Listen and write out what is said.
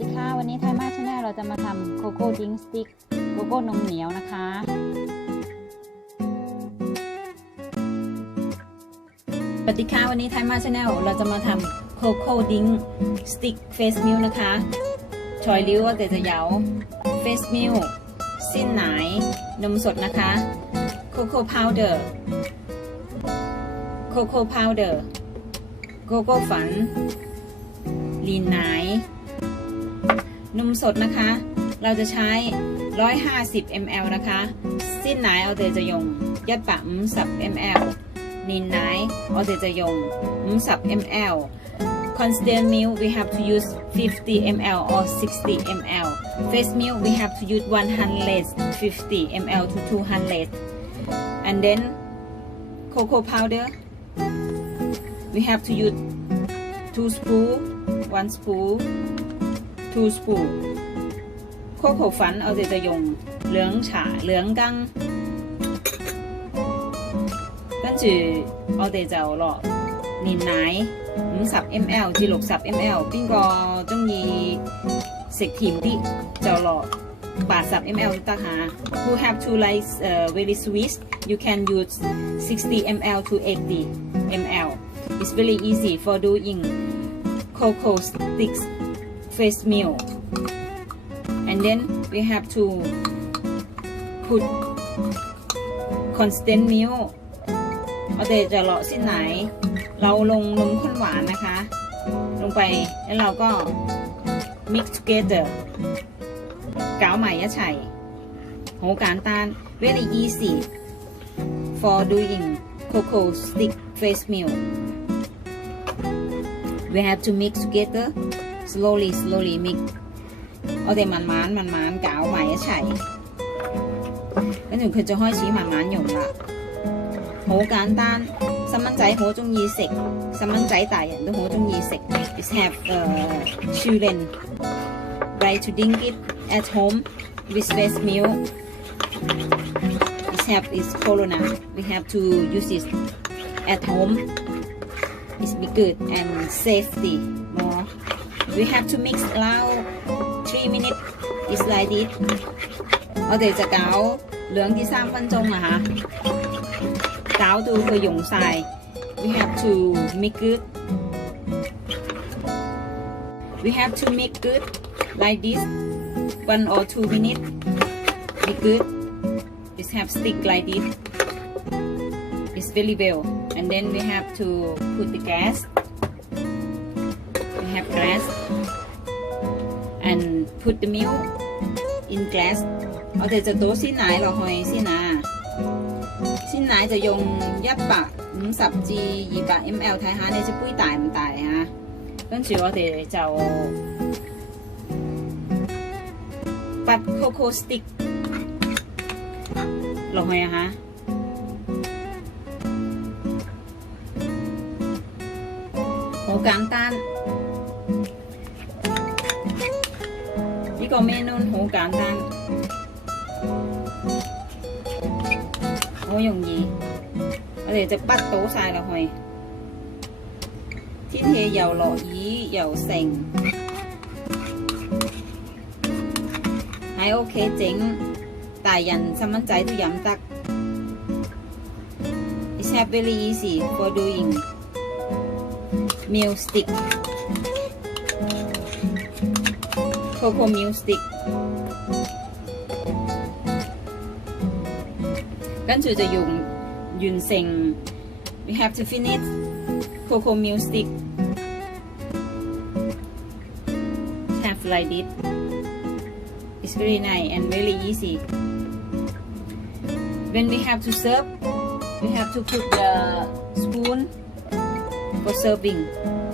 ดีค่ะ วันนี้ไทยมาชาแนลเราจะมาทำโคโค่ดิ้งสติ๊กโคโค่นมเหนียวนะคะปฏิค่ะ วันนี้ไทยมาชาแนลเราจะมาทำโคโค่ดิ้งสติ๊กเฟสมิลนะคะชอยลิ้วแต่จะเยาวเฟสมิลสิ้นหนายนมสดนะคะโคโค่พาวเดอร์โคโค่พาวเดอร์โคโค่ฝันลีนไนท์นมสดนะคะ เราจะใช้ 150 ml นะคะสิ้นไหนเอาเดจะยงยัดปะมสับ ml นินไหนเอาเดจะยงมสับ ml Constant meal we have to use 50 ml or 60 ml. Face meal we have to use 150 ml to 200. And then cocoa powder we have to use two spoon, one spoon. ทูสปูโคโคฝันเอาเจตยงเหลืองฉาเหลืองกัง跟住我哋就落年奶五十 ml 至六十 ml，边个中意食甜啲就落八十 ml 得吓。Who have to like uh very sweet, you can use sixty ml to eighty ml. It's very easy for doing cocoa sticks. face meal and then we have to put constant meal เราจะเลาะสิ้นไหน เราลงนมข้นหวานนะคะ ลงไป แล้วเราก็ mix together กาวใหม่ยะไฉยหัวการตาน very easy for doing cocoa stick face meal we have to mix together slowly slowly mix เอาแต่มันมันมันมันกาวใหม่ใช่แล้วหนูเคยจะห้อยชี้มันมันอยู่ละหัวการตานสมันใจหัวจงยีสิกสมันใจตายอย่างตัวหัวจงยีสิก is have uh, children right to drink it at home with less milk is have is corona we have to use it at home is be good and safety more we have to mix a r o u three minutes is like this เราจะเกาเหลืองที่สามพันจงนะคะเกาดูคือหยงใส่ we have to mix good we have to mix good like this one or two minutes mix good it have stick like this it's very well and then we have to put the gas glass and put the milk in glass เราจะโต๊ะสีน้ำเราคอยสีน้ำสีน้ำจะยงยับปะหนึ่งสับจีหยิบปะอ l ไทยฮะเนี่จะปุ้ยตายมันตายฮะกันสิเราจะจะปัดโคโคสติ๊กลงไปฮะหัวกลางตันี่ก็เมนูหูการตันโอยงี้เดียวจะปัดโต๊ะทรายละหอยที่เทเยาหล่อยี่เยาเซ็งให้โอเคเจ๋งแต่ยันสมั่นใจทุยำตักแชเบอรี่สิโคดูอิงมิวสติก cocoa music. 跟住就用完成，we have to finish cocoa music. Have like this. It. It's very really nice and very really easy. When we have to serve, we have to put the spoon for serving.